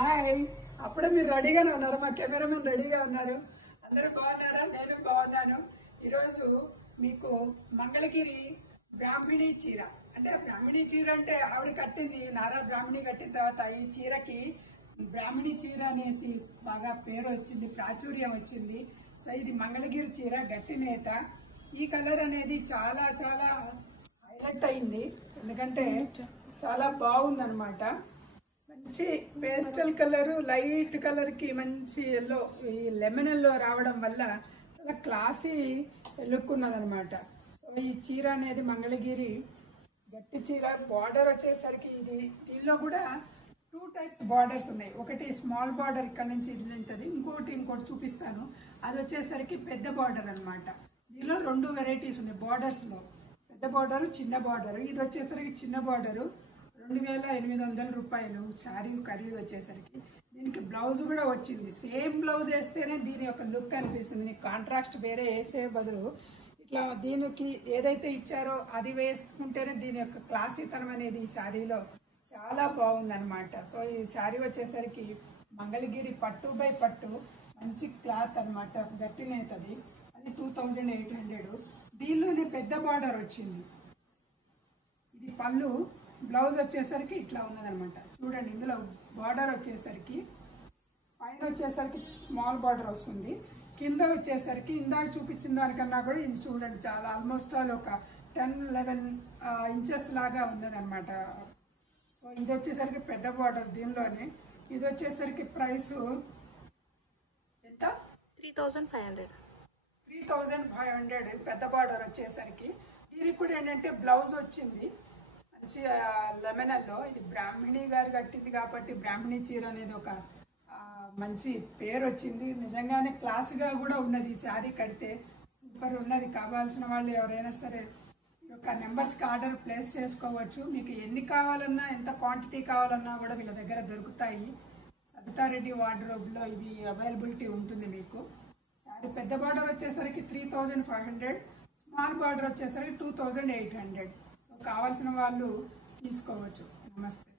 Hi. అప్పుడే మీరు రెడీగానే ఉన్నారు, మా కెమెరామెన్ రెడీగా ఉన్నారు. అందరూ బాగున్నారా? నేను బాగున్నాను. ఈరోజు మీకు మంగళగిరి బ్రాహ్మిణి చీర, అంటే బ్రాహ్మిణి చీర అంటే ఆవిడ కట్టింది, నారా బ్రాహ్మిణి కట్టిన తర్వాత ఈ చీరకి బ్రాహ్మిణి చీర అనేసి బాగా పేరు వచ్చింది, ప్రాచుర్యం వచ్చింది. సో ఇది మంగళగిరి చీర, గట్టి నేత. ఈ కలర్ అనేది చాలా చాలా హైలైట్ అయింది, ఎందుకంటే చాలా బాగుందన్నమాట. మంచి పేస్టల్ కలర్, లైట్ కలర్ కి మంచి ఎల్లో, ఈ లెమన్ ఎల్లో రావడం వల్ల చాలా క్లాసీ లుక్ ఉన్నదనమాట. సో ఈ చీర అనేది మంగళగిరి గట్టి చీర. బార్డర్ వచ్చేసరికి దీనిలో కూడా 2 టైప్స్ బార్డర్స్ ఉన్నాయి. ఒకటి స్మాల్ బార్డర్ ఇక్కడ నుంచి ఇట్లా ఉంటుంది, ఇంకోటి చూపిస్తాను. అది వచ్చేసరికి పెద్ద బార్డర్ అనమాట. దీనిలో 2 వెరైటీస్ ఉన్నాయి బార్డర్స్ లో, పెద్ద బార్డర్, చిన్న బార్డర్. ఇది వచ్చేసరికి చిన్న బార్డరు, 2800 రూపాయలు శారీ ఖరీదు వచ్చేసరికి. దీనికి బ్లౌజ్ కూడా వచ్చింది. సేమ్ బ్లౌజ్ వేస్తేనే దీని యొక్క లుక్ అనిపిస్తుంది. నీకు కాంట్రాస్ట్ వేరే వేసే బదులు ఇట్లా దీనికి ఏదైతే ఇచ్చారో అది వేసుకుంటేనే దీని యొక్క క్లాసీతనం అనేది ఈ శారీలో చాలా బాగుందన్నమాట. సో ఈ శారీ వచ్చేసరికి మంగళగిరి పట్టు బై పట్టు, మంచి క్లాత్ అనమాట, గట్టి నేతది. అది 2800. దీనిలోనే పెద్ద బార్డర్ వచ్చింది. ఇది పళ్ళు, బ్లౌజ్ వచ్చేసరికి ఇట్లా ఉన్నదనమాట. చూడండి, ఇందులో బార్డర్ వచ్చేసరికి పైన వచ్చేసరికి స్మాల్ బార్డర్ వస్తుంది, కింద వచ్చేసరికి ఇందాక చూపించిన దానికన్నా కూడా ఇది చూడండి చాలా ఆల్మోస్ట్ ఆల్ ఒక 10-11 ఇంచెస్ లాగా ఉన్నదనమాట. సో ఇది వచ్చేసరికి పెద్ద బార్డర్ దీనిలోనే. ఇది వచ్చేసరికి ప్రైస్ ఎంత? 3500 పెద్ద బార్డర్ వచ్చేసరికి. దీనికి కూడా ఏంటంటే బ్లౌజ్ వచ్చింది మంచి లెమనల్లో. ఇది బ్రాహ్మిణి గారు కట్టింది కాబట్టి బ్రాహ్మిణి చీర అనేది ఒక మంచి పేరు వచ్చింది. నిజంగానే క్లాస్గా కూడా ఉన్నది. ఈ శారీ కడితే సూపర్ ఉన్నది. కావాల్సిన వాళ్ళు ఎవరైనా సరే ఈ యొక్క నెంబర్స్కి ఆర్డర్ ప్లేస్ చేసుకోవచ్చు. మీకు ఎన్ని కావాలన్నా, ఎంత క్వాంటిటీ కావాలన్నా కూడా వీళ్ళ దగ్గర దొరుకుతాయి. సబితారెడ్డి వార్డ్రోబ్లో ఇది అవైలబిలిటీ ఉంటుంది మీకు. శారీ పెద్ద బార్డర్ వచ్చేసరికి 3500, స్మాల్ బార్డర్ వచ్చేసరికి 2800. కావాల్సిన వాళ్ళు తీసుకోవచ్చు. నమస్తే.